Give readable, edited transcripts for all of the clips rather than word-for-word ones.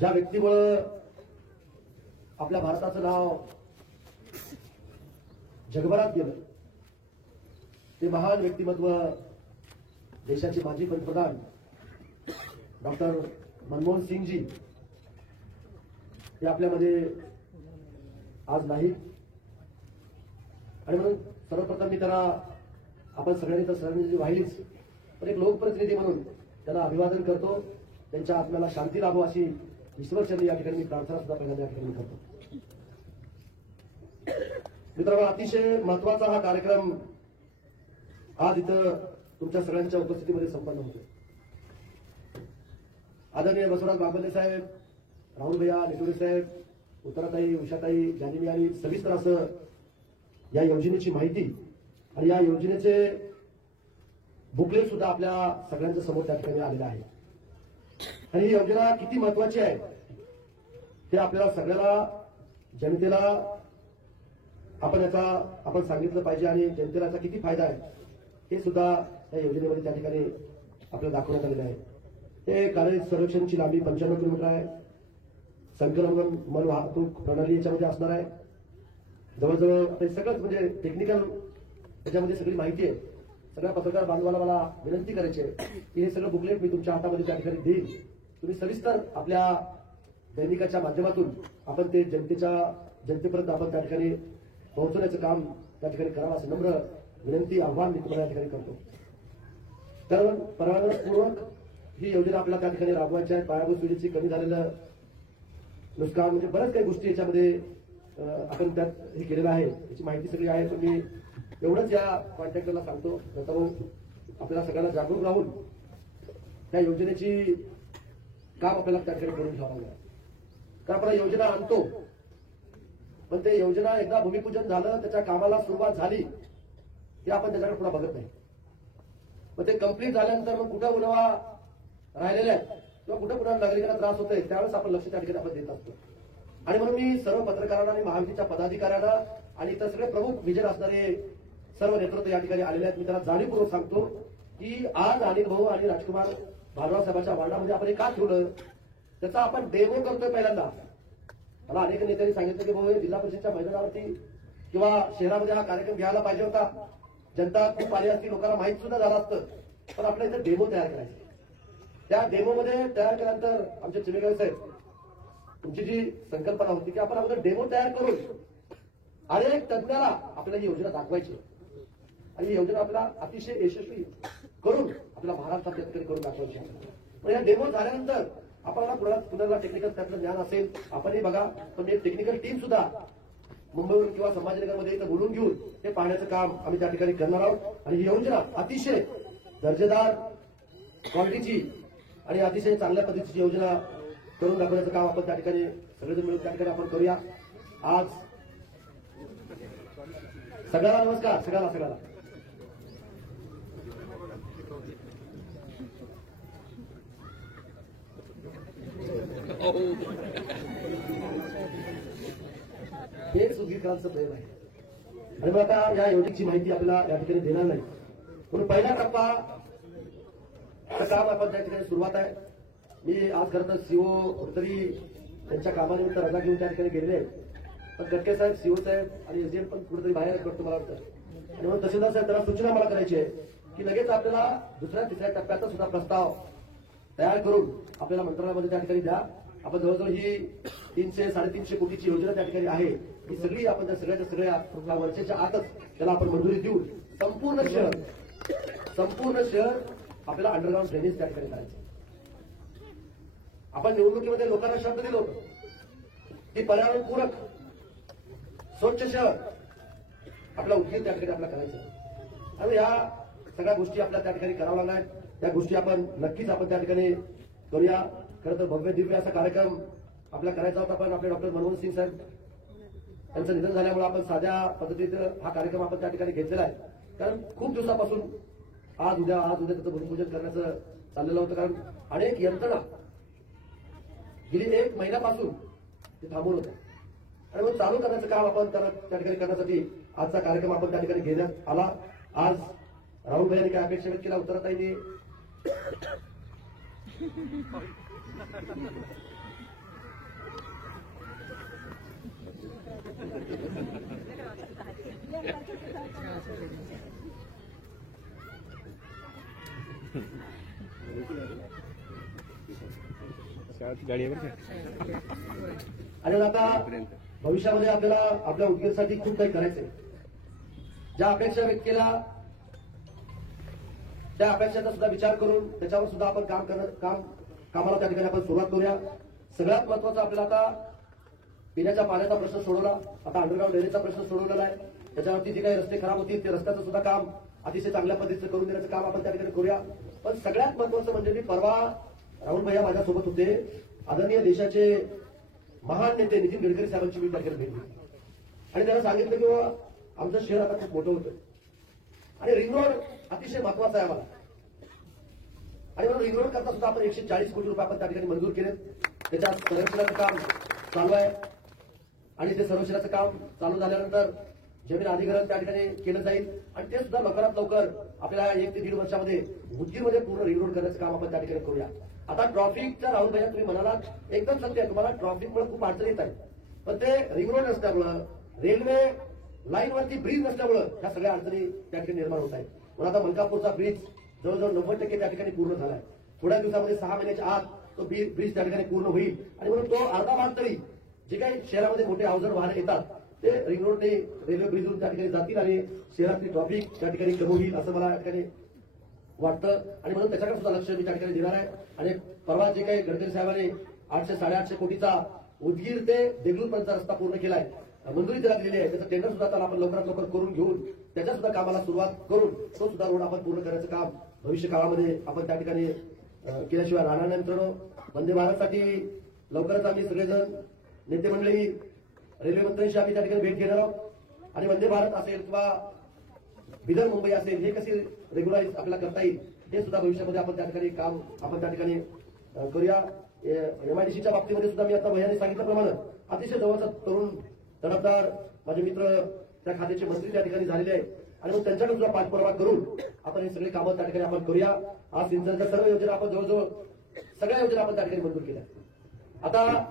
ज्या व्यक्तीमुळे आपल्या भारताचं नाव जगभरात गेलं ते महान व्यक्तिमत्व देशाचे माजी पंतप्रधान डॉक्टर मनमोहन सिंगजी हे आपल्यामध्ये आज नाही आणि म्हणून सर्वप्रथम मी त्यांना आपण सगळ्यांनी तर श्रद्धांजली वाहिलीच पण एक लोकप्रतिनिधी म्हणून त्यांना अभिवादन करतो. त्यांच्या आत्म्याला शांती लाभो अशी ईश्वरचरणी या ठिकाणी प्रार्थना सुद्धा पहिल्यांदा या ठिकाणी करतो. मित्रांनो, अतिशय महत्वाचा हा कार्यक्रम आज इथं तुमच्या सगळ्यांच्या उपस्थितीमध्ये संपन्न होतो. आदरणीय बसवराज बागवते साहेब, राहुल भैया नेटुरे साहेब, उत्तराताई, उषाताई, ज्यांनी आणि सविस्तर असं या योजनेची माहिती आणि या योजनेचे बुकलेट सुद्धा आपल्या सगळ्यांच्या समोर त्या ठिकाणी आलेलं आहे. आणि ही योजना किती महत्वाची आहे ते आपल्याला सगळ्याला जनतेला आपण सांगितलं पाहिजे आणि जनतेला याचा किती फायदा आहे हे सुद्धा या योजनेमध्ये त्या ठिकाणी आपल्याला दाखवण्यात आलेलं आहे. हे कार्य सर्वेक्षणची लांबी 95 किलोमीटर आहे. संकलन मल वाहतूक प्रणाली याच्यामध्ये असणार आहे. जवळजवळ ते सगळंच म्हणजे टेक्निकल त्याच्यामध्ये सगळी माहिती आहे. सगळ्या पत्रकार बांधवाला मला विनंती करायची आहे की हे सगळं बुकलेट मी तुमच्या हातामध्ये त्या ठिकाणी देईन. तुम्ही सविस्तर आपल्या दैनिकाच्या माध्यमातून आपण ते जनतेपर्यंत आपण त्या ठिकाणी पोहोचवण्याचं काम त्या ठिकाणी करावं असं नम्र विनंती आव्हान मी तुम्हाला या ठिकाणी करतो. कारण परवानगीपूर्वक ही योजना आपल्याला त्या ठिकाणी राबवायची आहे. पायाभूत सुविधेची कमी झालेलं नुकसान म्हणजे बऱ्याच काही गोष्टी याच्यामध्ये आपण त्यात हे केलेलं आहे. याची माहिती सगळी आहे. पण मी एवढंच या कॉन्ट्रॅक्टरला सांगतो तर आपल्याला सगळ्यांना जागरूक राहून त्या योजनेची काम आपल्याला त्या ठिकाणी करून घ्यावं लागेल. कारण आपण योजना आणतो पण ते योजना एकदा भूमिपूजन झालं त्याच्या कामाला सुरुवात झाली की आपण त्याच्याकडे पुन्हा बघत नाही. मग ते कंप्लीट झाल्यानंतर मग कुठं उणवा राहिलेल्या आहेत किंवा कुठं कुठं नागरिकांना त्रास होतोय त्यावेळेस आपण लक्ष त्या ठिकाणी आपण देत असतो. आणि म्हणून मी सर्व पत्रकारांना आणि महायुतीच्या पदाधिकाऱ्यांना आणि इतर सगळे प्रमुख विजय असणारे सर्व नेतृत्व या ठिकाणी आलेले आहेत. मी त्यांना जाणीवपूर्वक सांगतो की आज अनिल भाऊ आणि राजकुमार भालराव साहेबांच्या वार्डामध्ये आपण हे का ठेवलं त्याचा आपण डेमो करतोय. पहिल्यांदा मला अनेक नेत्यांनी सांगितलं की भाऊ जिल्हा परिषदच्या मैदानावरती किंवा शहरामध्ये हा कार्यक्रम घ्यायला पाहिजे होता. जनता खूप आली असती, लोकांना माहित सुद्धा झालं असतं. पण आपल्या इथे डेमो तयार करायचे. त्या डेमोमध्ये तयार केल्यानंतर आमचे चिमेगाव साहेब तुमची जी संकल्पना होती की आपण अगोदर डेमो तयार करून अनेक तज्ञाला आपल्याला ही योजना दाखवायची आणि ही योजना आपल्याला अतिशय यशस्वी करून आपल्या महाराष्ट्रात शेतकरी करून दाखवायची. पण या डेमो झाल्यानंतर आपल्याला पुण्याला टेक्निकल त्यातलं ज्ञान असेल आपणही बघा. पण एक टेक्निकल टीम सुद्धा मुंबईवरून किंवा संभाजीनगरमध्ये इथं बोलून घेऊन ते पाहण्याचं काम आम्ही त्या ठिकाणी करणार आहोत. आणि ही योजना अतिशय दर्जेदार क्वालिटीची आणि अतिशय चांगल्या पद्धतीची योजना करून दाखवण्याचं काम आपण त्या ठिकाणी सगळेजण मिळून त्या ठिकाणी आपण करूया. आज सगळ्याला नमस्कार. सगळ्याला हे सुधीरकरांचं प्रेम आहे. आणि मग आता या योजनेची माहिती आपल्याला या ठिकाणी देणार नाही म्हणून पहिला टप्पा काम आपण त्या ठिकाणी सुरुवात आहे. मी आज खरं तर सीओ कुठेतरी त्यांच्या कामानिमित्त रजा घेऊन त्या ठिकाणी गेलेले आहेत. पण गटके साहेब, सीओ साहेब आणि एसडीएम पण कुठेतरी बाहेर करतो मला वाटतं. आणि म्हणून तहसीलदार साहेब त्यांना सूचना मला करायची आहे की लगेच आपल्याला दुसऱ्या तिसऱ्या टप्प्याचा सुद्धा प्रस्ताव तयार करून आपल्याला मंत्रालयामध्ये त्या ठिकाणी द्या. आपण जवळजवळ ही 300-350 कोटीची योजना त्या ठिकाणी आहे. ही सगळी आपण त्या सगळ्या वर्षाच्या आतच त्याला आपण मंजुरी देऊन संपूर्ण शहर आपल्याला अंडरग्राऊंड ड्रेनेज त्या ठिकाणी करायचं. आपण निवडणुकीमध्ये लोकांना शब्द दिलं होतं की पर्यावरणपूरक स्वच्छ शहर आपला उद्योग त्या ठिकाणी आपल्याला करायचं. आणि या सगळ्या गोष्टी आपल्याला त्या ठिकाणी कराव्या लागणार. त्या गोष्टी आपण नक्कीच आपण त्या ठिकाणी करूया. खरं तर भव्य दिव्य असा कार्यक्रम आपल्याला करायचा होता. पण आपले डॉक्टर मनमोहन सिंग साहेब यांचं निधन झाल्यामुळे आपण साध्या पद्धतीनं हा कार्यक्रम आपण त्या ठिकाणी घेतलेला आहे. कारण खूप दिवसापासून आज उद्या त्याचं भूमिपूजन करण्याचं चाललेलं होतं. कारण अनेक यंत्रणा गेली 1 महिन्यापासून ते थांबवून होतं आणि मग चालू करण्याचं काम आपण त्या ठिकाणी करण्यासाठी आजचा कार्यक्रम आपण त्या ठिकाणी घेण्यात आला. आज राहुल भाई यांनी काय अपेक्षा व्यक्त केला, उत्तराताईंनी आणि आता भविष्यामध्ये आपल्याला आपल्या उद्योगासाठी खूप काही करायचंय. ज्या अपेक्षा व्यक्त केल्या त्या अपेक्षांचा सुद्धा विचार करून त्याच्यावर सुद्धा आपण कामाला त्या ठिकाणी आपण सुरुवात करूया. सगळ्यात महत्वाचा आपल्याला आता पिण्याच्या पाण्याचा प्रश्न सोडवला, आता अंडरग्राऊंड ड्रेनेजचा प्रश्न सोडवलेला आहे. त्याच्यावरती जे काही रस्ते खराब होतील ते रस्त्याचं सुद्धा काम अतिशय चांगल्या पद्धतीचं करून देण्याचं काम आपण त्या ठिकाणी करूया. पण सगळ्यात महत्वाचं म्हणजे मी परवा राहुल भैया माझ्यासोबत होते, आदरणीय देशाचे महान नेते नितीन गडकरी साहेबांची मी त्या ठिकाणी भेटली आणि त्यांना सांगितलं की बाबा आमचं शहर आता खूप मोठं होतं आणि रिंग रोड अतिशय महत्वाचा आहे आम्हाला. आणि म्हणून रिंग रोड करता सुद्धा आपण 140 कोटी रुपये आपण त्या ठिकाणी मंजूर केलेत. त्याच्या सर्वेक्षणाचं काम चालू आहे आणि ते सर्वेक्षणाचं काम चालू झाल्यानंतर जमीन अधिग्रहण त्या ठिकाणी केलं जाईल आणि ते सुद्धा लवकरात लवकर आपल्याला 1 ते 1.5 वर्षामध्ये उदगीरमध्ये पूर्ण रिंग रोड करण्याचं काम आपण त्या ठिकाणी करूया. आता ट्रॉफिकचा राहुल भैया तुम्ही म्हणालात एकदम सत्य आहे, तुम्हाला ट्रॉफिकमुळे खूप अडचण येत आहे. पण ते रिंग रोड नसल्यामुळं, रेल्वे लाईनवरती ब्रिज नसल्यामुळं ह्या सगळ्या अडचणी त्या ठिकाणी निर्माण होत आहेत. म्हणून आता मलकापूरचा ब्रिज जवळजवळ 90% त्या ठिकाणी पूर्ण झाला आहे. थोड्या दिवसामध्ये 6 महिन्याच्या आत तो ब्रिज त्या ठिकाणी पूर्ण होईल आणि म्हणून तो अर्धा भाग तरी जे काही शहरामध्ये मोठे अवजड वाहने येतात ते रिंग रोडने रेल्वे ब्रिजवरून त्या ठिकाणी जातील आणि शहरातली ट्रॉफिक त्या ठिकाणी कमी होईल असं मला या ठिकाणी वाटतं. आणि म्हणून त्याच्याकडे सुद्धा लक्ष मी त्या ठिकाणी देणार आहे. आणि परवा जे काही गडकरी साहेबांनी 800-850 कोटीचा उदगीर ते देगलूरपर्यंतचा रस्ता पूर्ण केलाय, मंजुरी त्याला दिलेली आहे, त्याचं टेंडर सुद्धा त्याला आपण लवकरात लवकर करून घेऊन त्याच्या सुद्धा कामाला सुरुवात करून तो सुद्धा रोड आपण पूर्ण करण्याचं काम भविष्य काळामध्ये आपण त्या ठिकाणी केल्याशिवाय राहणार नाही. मित्रांनो, वंदे भारतसाठी लवकरच आम्ही सगळेजण नेते मंडळी रेल्वे मंत्र्यांशी आम्ही त्या ठिकाणी भेट घेणार आहोत आणि वंदे भारत असेल किंवा बिदर मुंबई असेल हे कसे रेग्युलाइज आपल्याला करता येईल हे सुद्धा भविष्यामध्ये आपण त्या ठिकाणी काम आपण त्या ठिकाणी करूया. एमआयडीसीच्या बाबतीमध्ये सुद्धा मी आता भैयाने सांगितल्याप्रमाणे अतिशय जवळचा तरुण तडफदार माझे मित्र त्या खात्याचे मंत्री त्या ठिकाणी झालेले आहेत आणि मग त्यांच्याकडे सुद्धा पाठपुरावा करून आपण हे सगळे कामं त्या ठिकाणी आपण करूया. आज सिंचनच्या सर्व योजना आपण जवळजवळ सगळ्या योजना आपण त्या ठिकाणी मंजूर केल्या. आता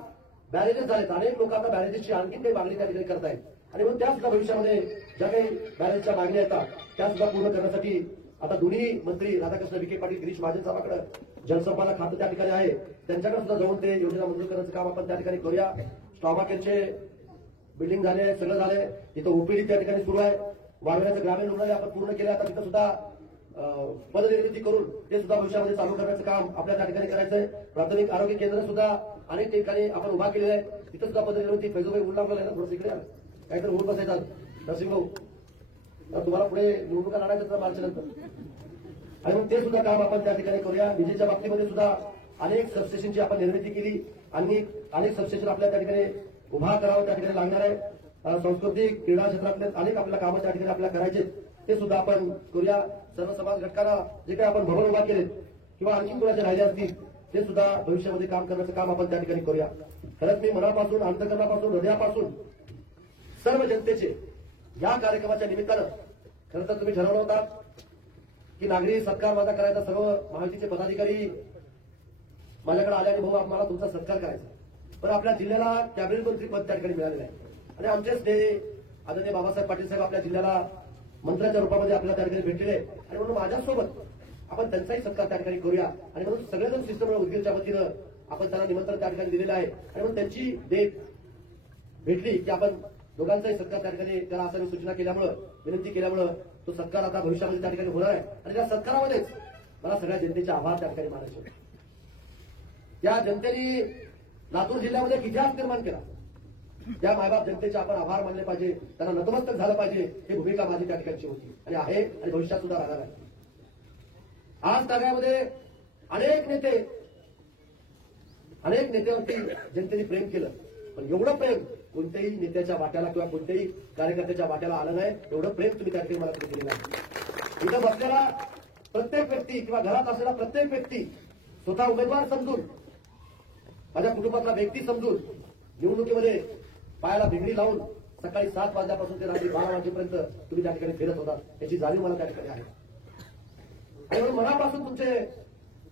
बॅरेजेस झालेत, अनेक लोक आता बॅरेजेसची आणखी काही मागणी त्या ठिकाणी करतायत आणि मग त्या सुद्धा भविष्यामध्ये ज्या काही बॅरेजच्या मागण्या येतात त्या सुद्धा पूर्ण करण्यासाठी आता दोन्ही मंत्री राधाकृष्ण विखे पाटील, गिरीश महाजन साहेबांकडे जलसंपदा खातं त्या ठिकाणी आहे, त्यांच्याकडे सुद्धा जाऊन ते योजना मंजूर करण्याचं काम आपण त्या ठिकाणी करूया. स्टॉमाकेचे बिल्डिंग झाले, सगळं झालंय, तिथं ओपीडी त्या ठिकाणी सुरू आहे. वाढवण्याचं ग्रामीण रुग्णालय आपण पूर्ण केलं, आता तिथं सुद्धा पदनिर्मिती करून ते सुद्धा भविष्यामध्ये चालू करण्याचं काम आपल्या त्या ठिकाणी करायचंय. प्राथमिक आरोग्य केंद्र सुद्धा अनेक ठिकाणी आपण उभा केलेलं आहे, तिथं सुद्धा पदनिर्मिती. फैजूभाई उल्लावलेलं आहे ना, थोडं इकडे काहीतरी होऊन बसायचं नरसिंह भाऊ, तुम्हाला पुढे निवडणुका लढायचं तर मार्चनंतर आणि मग ते सुद्धा काम आपण त्या ठिकाणी करूया. विजेच्या बाबतीमध्ये सुद्धा अनेक सबस्टेशनची आपण निर्मिती केली आणि अनेक सबस्टेशन आपल्या त्या ठिकाणी उभा करावं त्या ठिकाणी लागणार आहे. सांस्कृतिक क्रीडा क्षेत्रातले अनेक आपल्याला कामं त्या ठिकाणी आपल्याला करायचे ते सुद्धा आपण करूया. सर्व समाज घटकांना जे काही आपण भवन उभा केलेत किंवा आणखी कोणाचे राहिले असतील ते सुद्धा भविष्यामध्ये काम करण्याचं काम आपण त्या ठिकाणी करूया. खरंच मी मनापासून, अंतकरणापासून, हृदयापासून सर्व जनतेचे या कार्यक्रमाच्या निमित्तानं खरं तर तुम्ही ठरवलं होता की नागरी सत्कार माझा करायचा. सर्व महायुतीचे पदाधिकारी माझ्याकडे आले आणि भाऊ मला तुमचा सत्कार करायचा, पण आपल्या जिल्ह्याला कॅबिनेट मंत्री पद त्या ठिकाणी मिळालेलं आहे आणि आमचेच ते आदरणीय बाबासाहेब पाटील साहेब आपल्या जिल्ह्याला मंत्र्याच्या रूपामध्ये आपल्याला त्या ठिकाणी भेटलेले आणि म्हणून माझ्यासोबत आपण त्यांचाही सत्कार त्या ठिकाणी करूया. आणि म्हणून सगळेजण शिष्टमंडळ उदगीरच्या वतीनं आपण त्यांना निमंत्रण त्या ठिकाणी दिलेलं आहे आणि म्हणून त्यांची भेट भेटली की आपण दोघांचाही सत्कार त्या ठिकाणी त्याला असं सूचना केल्यामुळं, विनंती केल्यामुळं तो सत्कार आता भविष्यामध्ये त्या ठिकाणी होणार आहे आणि त्या सत्कारामध्येच मला सगळ्या जनतेचे आभार त्या ठिकाणी मानायचे. त्या जनतेने लातूर जिल्ह्यामध्ये एक इतिहास निर्माण केला. त्या मायबाप जनतेचे आपण आभार मानले पाहिजे, त्यांना नतमस्तक झालं पाहिजे, ही भूमिका माझी त्या ठिकाणची होती आणि आहे आणि भविष्यात सुद्धा राहणार आहे. आज तागामध्ये अनेक नेत्यावरती जनतेने प्रेम केलं, पण एवढं प्रेम कोणत्याही नेत्याच्या वाट्याला किंवा कोणत्याही कार्यकर्त्याच्या वाट्याला आलं नाही. एवढं प्रेम तुम्ही त्या ठिकाणी मला कधी दिलं नाही. इथं बसलेला प्रत्येक व्यक्ती किंवा घरात असलेला प्रत्येक व्यक्ती स्वतः उमेदवार समजून, माझ्या कुटुंबातला व्यक्ती समजून निवडणुकीमध्ये पायाला भिंगडी लावून सकाळी 7 वाजल्यापासून ते रात्री 12 वाजेपर्यंत तुम्ही त्या ठिकाणी फिरत होता, याची जाणीव मला त्या ठिकाणी आहे. आणि म्हणून मनापासून तुमचे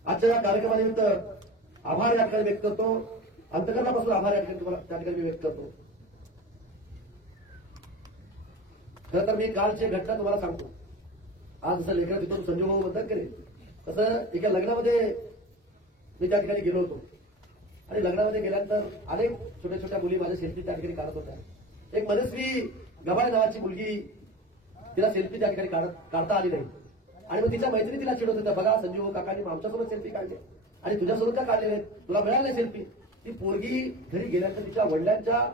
आजच्या या कार्यक्रमानिमित्त आभार या ठिकाणी व्यक्त करतो, अंतकरणापासून आभार या ठिकाणी तुम्हाला त्या ठिकाणी व्यक्त करतो. खरं तर मी कालची घटना तुम्हाला सांगतो. आज जसं लेकरात तिथून संजू भाऊ बद्दल करेल तसं एका लग्नामध्ये मी त्या ठिकाणी गेलो होतो आणि लग्नामध्ये गेल्यानंतर अनेक छोट्या छोट्या मुली माझ्या सेल्फी त्या ठिकाणी काढत होत्या. एक मनस्वी गव्हाळ नावाची मुलगी, तिला सेल्फी त्या ठिकाणी काढता आली नाही आणि मग तिच्या मैत्रिणी तिला चिडवत होत्या, बघा संजू भाऊ काकांनी आमच्यासोबत सेल्फी काढले आणि तुझ्यासोबत का काढले नाहीत, तुला मिळाली नाही सेल्फी. ती पोरगी घरी गेल्यानंतर तिच्या वडिलांच्या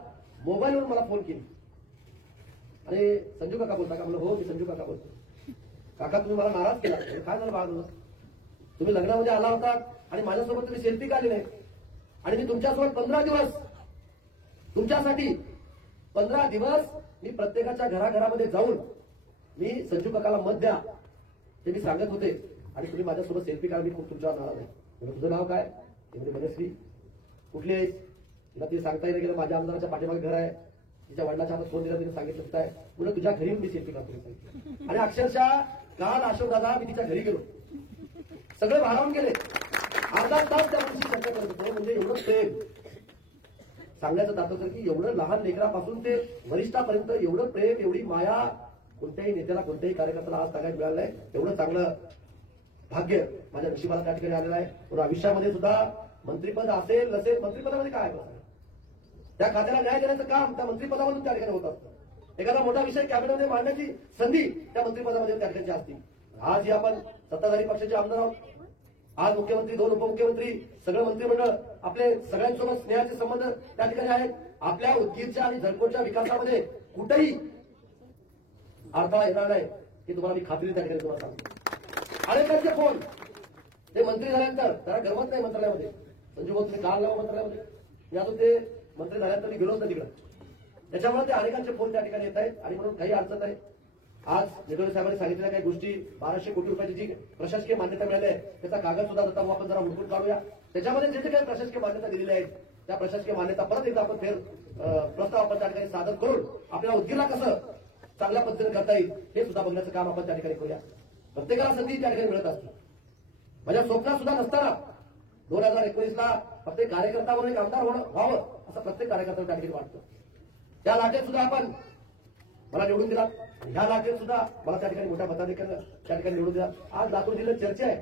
मोबाईलवरून मला फोन केली आणि संजू काका बोलता का? म्हणलं हो, मी संजू काका बोलतो. काका तुम्ही मला नाराज केला. काय झालं बाळा, तुम्ही लग्नामध्ये आला होता आणि माझ्यासोबत तुम्ही सेल्फी काढली नाही आणि मी तुमच्यासोबत 15 दिवस तुमच्यासाठी 15 दिवस मी प्रत्येकाच्या घराघरामध्ये जाऊन मी संजू काकाला मत द्या ते मी सांगत होते आणि तुम्ही माझ्यासोबत सेल्फी काढली, खूप तुमच्यावर नाराज आहे. तुझं नाव काय? मनस्वी. कुठली आहेस? तिला ते सांगता येईल गेलं माझ्या आमदाराच्या पाठीमागे घर आहे. तिच्या वडिलाच्या हातात फोन दिला, तिने सांगितलं काय पुढे तुझ्या घरी मी सेल्फी काढतो. आणि अक्षरशः काल अशोकदादा मी तिच्या घरी गेलो, सगळे भारावून गेले. अर्धा तास त्या मुलीशी चर्चा करत होतो. म्हणजे एवढं प्रेम सांगण्याचं तात्पर्य की एवढं लहान लेकरापासून ते वरिष्ठापर्यंत एवढं प्रेम, एवढी माया कोणत्याही नेत्याला, कोणत्याही कार्यकर्त्याला आज सांगायला मिळालं नाही. एवढं चांगलं भाग्य माझ्या नशिबाला त्या ठिकाणी आलेलं आहे. पण आयुष्यामध्ये सुद्धा मंत्रिपद असेल नसेल, मंत्रिपदामध्ये काय आहे त्या खात्याला न्याय देण्याचं काम त्या मंत्रिपदामधून त्या ठिकाणी होत असतं. एखादा मोठा विषय कॅबिनेटमध्ये मांडण्याची संधी त्या मंत्रिपदामध्ये त्या ठिकाणी असते. आज ही आपण सत्ताधारी पक्षाचे आमदार आहोत. आज मुख्यमंत्री, 2 उपमुख्यमंत्री, सगळं मंत्रिमंडळ आपले सगळ्यांसोबत स्नेहाचे संबंध त्या ठिकाणी आहेत. आपल्या उदगीरच्या आणि झडकोटच्या विकासामध्ये कुठेही अडथळा येणार नाही हे तुम्हाला मी खात्री त्या ठिकाणी तुम्हाला सांगतो. अनेकांचे फोन ते मंत्री झाल्यानंतर त्याला गरमत नाही मंत्रालयामध्ये. संजू भाऊ तुम्ही काल लावा मंत्रालयामध्ये, मी अजून ते मंत्री झाल्यानंतर मी गेलोच नाही तिकडे. त्याच्यामुळे ते अनेकांचे फोन त्या ठिकाणी येत आहेत आणि म्हणून काही अडचण नाही. आज निगोळे साहेबांनी सांगितलेल्या काही गोष्टी 1200 कोटी रुपयाची जी प्रशासकीय मान्यता मिळाली आहे त्याचा कागद सुद्धा दत्ता आपण जरा हुडकून काढूया. त्याच्यामध्ये जे काही प्रशासकीय मान्यता दिलेल्या आहेत त्या प्रशासकीय मान्यता परत एकदा आपण प्रस्ताव आपण त्या ठिकाणी सादर करून आपल्या उदगीरला कसं चांगल्या पद्धतीने करता येईल हे सुद्धा बघण्याचं काम आपण त्या ठिकाणी करूया. प्रत्येकाला संधी त्या ठिकाणी मिळत असते. माझ्या स्वप्नात सुद्धा नसताना 2019ला फक्त कार्यकर्ता म्हणून एक आमदार व्हावं असं प्रत्येक कार्यकर्त्याला त्या ठिकाणी वाटतं. त्या लाटेत सुद्धा आपण मला निवडून दिला. ह्या लाटेत सुद्धा मला त्या ठिकाणी मोठ्या मताधिक्यानं त्या ठिकाणी निवडून दिला. आज लातूर जिल्ह्यात चर्चा आहे.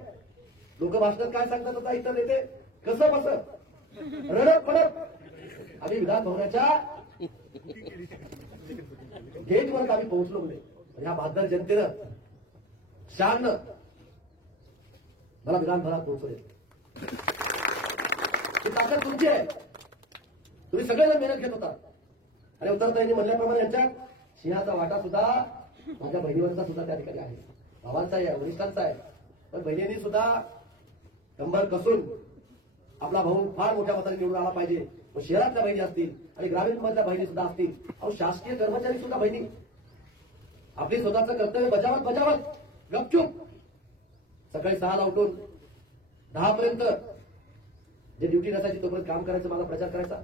लोक भाषणात काय सांगतात आता इथं नेते कसं बसत रडत पडत आम्ही विधान भवनाच्या गेटवर आम्ही पोहोचलो म्हणजे ह्या बहादर जनतेनं शाननं मला विधानभवनात पोहोचवले. ही ताकद तुमची आहे. तुम्ही सगळेजण मेहनत घेत होता आणि उत्तरताईंनी म्हणल्याप्रमाणे यांच्यात सिंहाचा वाटा सुद्धा माझ्या बहिणीवरचा सुद्धा त्या ठिकाणी आहे, भावांचा आहे, वरिष्ठांचा आहे. पण बहिणींनी सुद्धा कंबर कसून आपला भाऊ फार मोठ्या मताने निवडून आला पाहिजे. मग शहरातल्या बहिणी असतील आणि ग्रामीण मधल्या बहिणी सुद्धा असतील. अहो शासकीय कर्मचारी सुद्धा बहिणी आपली स्वतःचं कर्तव्य बजावत गपचूप सकाळी 6ला उठून 10 पर्यंत जे ड्युटी नसायची तोपर्यंत काम करायचं, मला प्रचार करायचा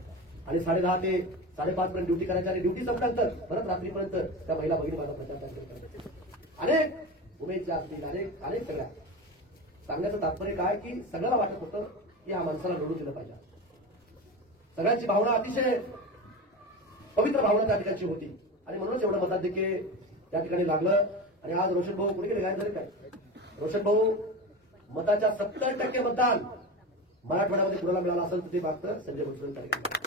आणि 10:30 ते 5:30 पर्यंत ड्युटी करायची आणि ड्युटी संपल्यानंतर परत रात्रीपर्यंत त्या महिला भगिनी माझा प्रचार करायचा. अनेक उमेदच्या असतील, अनेक सगळ्या सांगण्याचं तात्पर्य काय की सगळ्याला वाटत होतं की हा माणसाला निवडून दिलं पाहिजे. सगळ्यांची भावना अतिशय पवित्र भावना त्या ठिकाणची होती आणि म्हणूनच एवढं मताधिक्य त्या ठिकाणी लागलं. आणि आज रोशन भाऊ कुठे गेले, गायब झाले काय? रोशन भाऊ मताच्या 70% मतदान मराठवाड्यामध्ये कुणाला मिळालं असेल तर ते मागतं संजय भोसलेंच्या ठिकाणी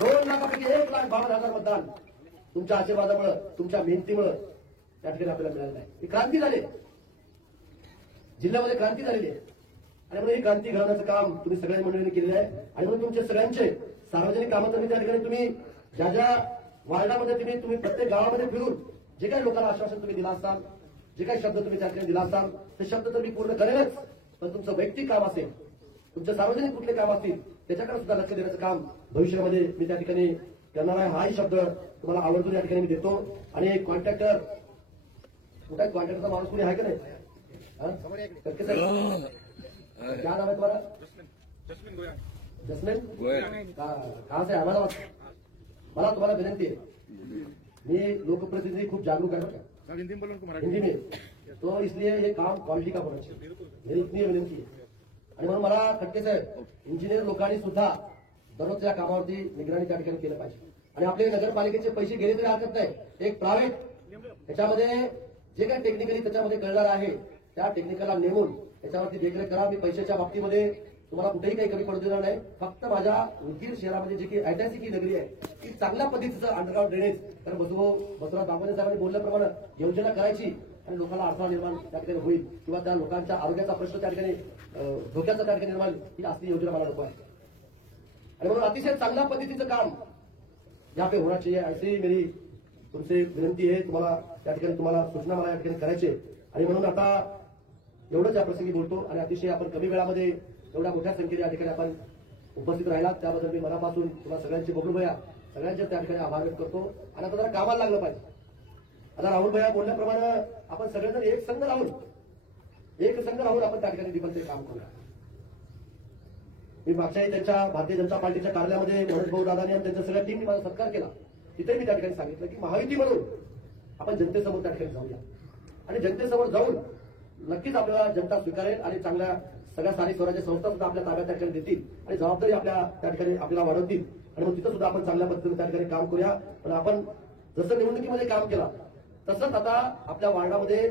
2 लाखापैकी 1,52,000 मतदान तुमच्या आशीर्वादामुळे, तुमच्या मेहनतीमुळे त्या ठिकाणी आपल्याला मिळालं नाही. ही क्रांती झाली, जिल्ह्यामध्ये क्रांती झालेली आहे आणि म्हणून ही क्रांती घडवण्याचं काम तुम्ही सगळ्या मंडळींनी केलेलं आहे. आणि म्हणून तुमचे सगळ्यांचे सार्वजनिक कामं तुम्ही त्या ठिकाणी तुम्ही ज्या ज्या वार्डामध्ये तुम्ही प्रत्येक गावामध्ये फिरून जे काही लोकांना आश्वासन तुम्ही दिला असाल, जे काही शब्द तुम्ही त्या ठिकाणी दिला असाल ते शब्द तर मी पूर्ण करेलच. पण तुमचं वैयक्तिक काम असेल, तुमचं सार्वजनिक कुठले काम असतील त्याच्याकडे सुद्धा लक्ष देण्याचं काम भविष्यामध्ये मी त्या ठिकाणी करणार आहे. हाही शब्द तुम्हाला आवर्जून या ठिकाणी मी देतो. आणि कॉन्ट्रॅक्टर कुठे कॉन्ट्रॅक्टरचा माणूस कोणी आहे का नाही? क्या नाम है तुम्हारा? जस्मिन कहाँ से अहमदाबाद. मला तुम्हाला विनंती आहे, मी लोकप्रतिनिधी खूप जागरूक आहे बरं का हिंदी में, तो इसलिए ये काम क्वालिटी का होना चाहिए, मेरी इतनी विनंती आहे. आणि म्हणून मला खटके साहेब इंजिनियर लोकांनी सुद्धा दररोज या कामावरती निगराणी त्या ठिकाणी केलं पाहिजे. आणि आपले नगरपालिकेचे पैसे गेले तरी हरकत नाही, एक प्रायव्हेट त्याच्यामध्ये जे काही टेक्निकली त्याच्यामध्ये कळणार आहे त्या टेक्निकलला नेमून त्याच्यावरती देखरेख करा. मी पैशाच्या बाबतीमध्ये तुम्हाला कुठेही काही कमी पडू देणार नाही. फक्त माझ्या उदगीर शहरामध्ये जी काही ऐतिहासिक ही नगरी आहे ती चांगल्या पद्धतीचं अंडरग्राऊंड ड्रेनेज, कारण बसवराज दामोदर साहेबांनी बोलल्याप्रमाणे योजना करायची आणि लोकांना अडथळा निर्माण त्या ठिकाणी होईल किंवा त्या लोकांच्या आरोग्याचा प्रश्न त्या ठिकाणी धोक्याचा त्या ठिकाणी निर्माण, ही असली योजना मला नको आहे. आणि म्हणून अतिशय चांगल्या पद्धतीचं काम यहाँ पे होना चाहिए, ऐसी मेरी तुमसे विनंती आहे. तुम्हाला सूचना मला या ठिकाणी करायची आहे. आणि म्हणून आता एवढंच या प्रसंगी बोलतो आणि अतिशय आपण कमी वेळामध्ये एवढ्या मोठ्या संख्येने या ठिकाणी आपण उपस्थित राहिलात त्याबद्दल मी मनापासून तुम्हाला सगळ्यांचे बघून भैया सगळ्यांचे त्या ठिकाणी आभार व्यक्त करतो. आणि आता जरा कामाला लागलं पाहिजे. आता राहुल भैया बोलल्याप्रमाणे आपण सगळेजण एक संघ राहून आपण त्या ठिकाणी डिफेन्सचे काम करूया. मी मागच्याही त्यांच्या भारतीय जनता पार्टीच्या कार्यालयामध्ये मनोज भाऊ दादानी आणि त्यांच्या सगळ्या टीमनी माझा सत्कार केला. तिथे मी त्या ठिकाणी सांगितलं की महायुती म्हणून आपण जनतेसमोर त्या ठिकाणी जाऊया आणि जनतेसमोर जाऊन नक्कीच आपल्याला जनता स्वीकारेल आणि चांगल्या सगळ्या स्थानिक स्वराज्य संस्था सुद्धा आपल्या ताब्यात त्या ठिकाणी देतील आणि जबाबदारी आपल्या त्या ठिकाणी आपल्याला वाढवतील. आणि मग तिथं सुद्धा आपण चांगल्या पद्धतीने त्या ठिकाणी काम करूया. पण आपण जसं निवडणुकीमध्ये काम केलं तसंच आता आपल्या वार्डामध्ये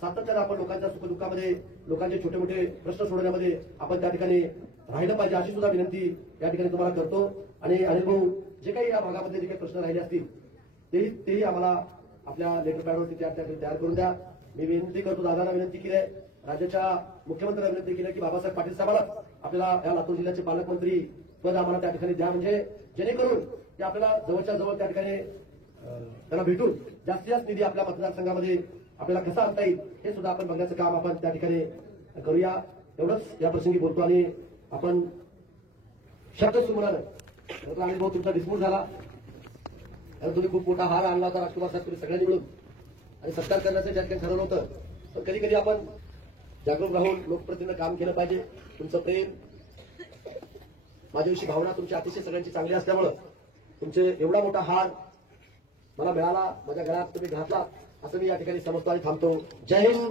सातत्याने आपण लोकांच्या सुखदुःखामध्ये लोकांचे छोटे मोठे प्रश्न सोडवण्यामध्ये आपण त्या ठिकाणी राहिलं पाहिजे, अशी सुद्धा विनंती या ठिकाणी तुम्हाला करतो. आणि अनिल भाऊ जे काही या भागामध्ये जे काही प्रश्न राहिले असतील तेही आम्हाला आपल्या लेटर पॅडवरती तयार करून द्या. मी विनंती करतो, दादांना विनंती केली आहे, राज्याच्या मुख्यमंत्र्यांना विनंती केली की बाबासाहेब पाटील साहेबांना आपल्याला या लातूर जिल्ह्याचे पालकमंत्री पद आम्हाला त्या ठिकाणी द्या, म्हणजे जेणेकरून ते आपल्याला जवळच्या जवळ त्या ठिकाणी त्यांना भेटून जास्तीत जास्त निधी आपल्या मतदारसंघामध्ये आपल्याला कसा आणता येईल हे सुद्धा आपण बघण्याचं काम आपण त्या ठिकाणी करूया. एवढंच या प्रसंगी बोलतो. आणि आपण शब्द सुमरानं आणि भाऊ तुमचा डिस्प्यूट झाला, तुम्ही खूप मोठा हार आणला होता राजकुमार साहेब, तुम्ही सगळ्यांनी मिळून आणि सत्कार करण्याचं त्या ठिकाणी ठरवलं होतं. पण कधी कधी आपण जागरूक राहून लोकप्रतिनिधींना काम केलं पाहिजे. तुमचं प्रेम, माझ्याविषयी भावना तुमची अतिशय सगळ्यांची चांगली असल्यामुळं तुमचे एवढा मोठा हार मला मिळाला, माझ्या गळ्यात तुम्ही घातला असं मी या ठिकाणी समजतो आणि थांबतो. जय हिंद.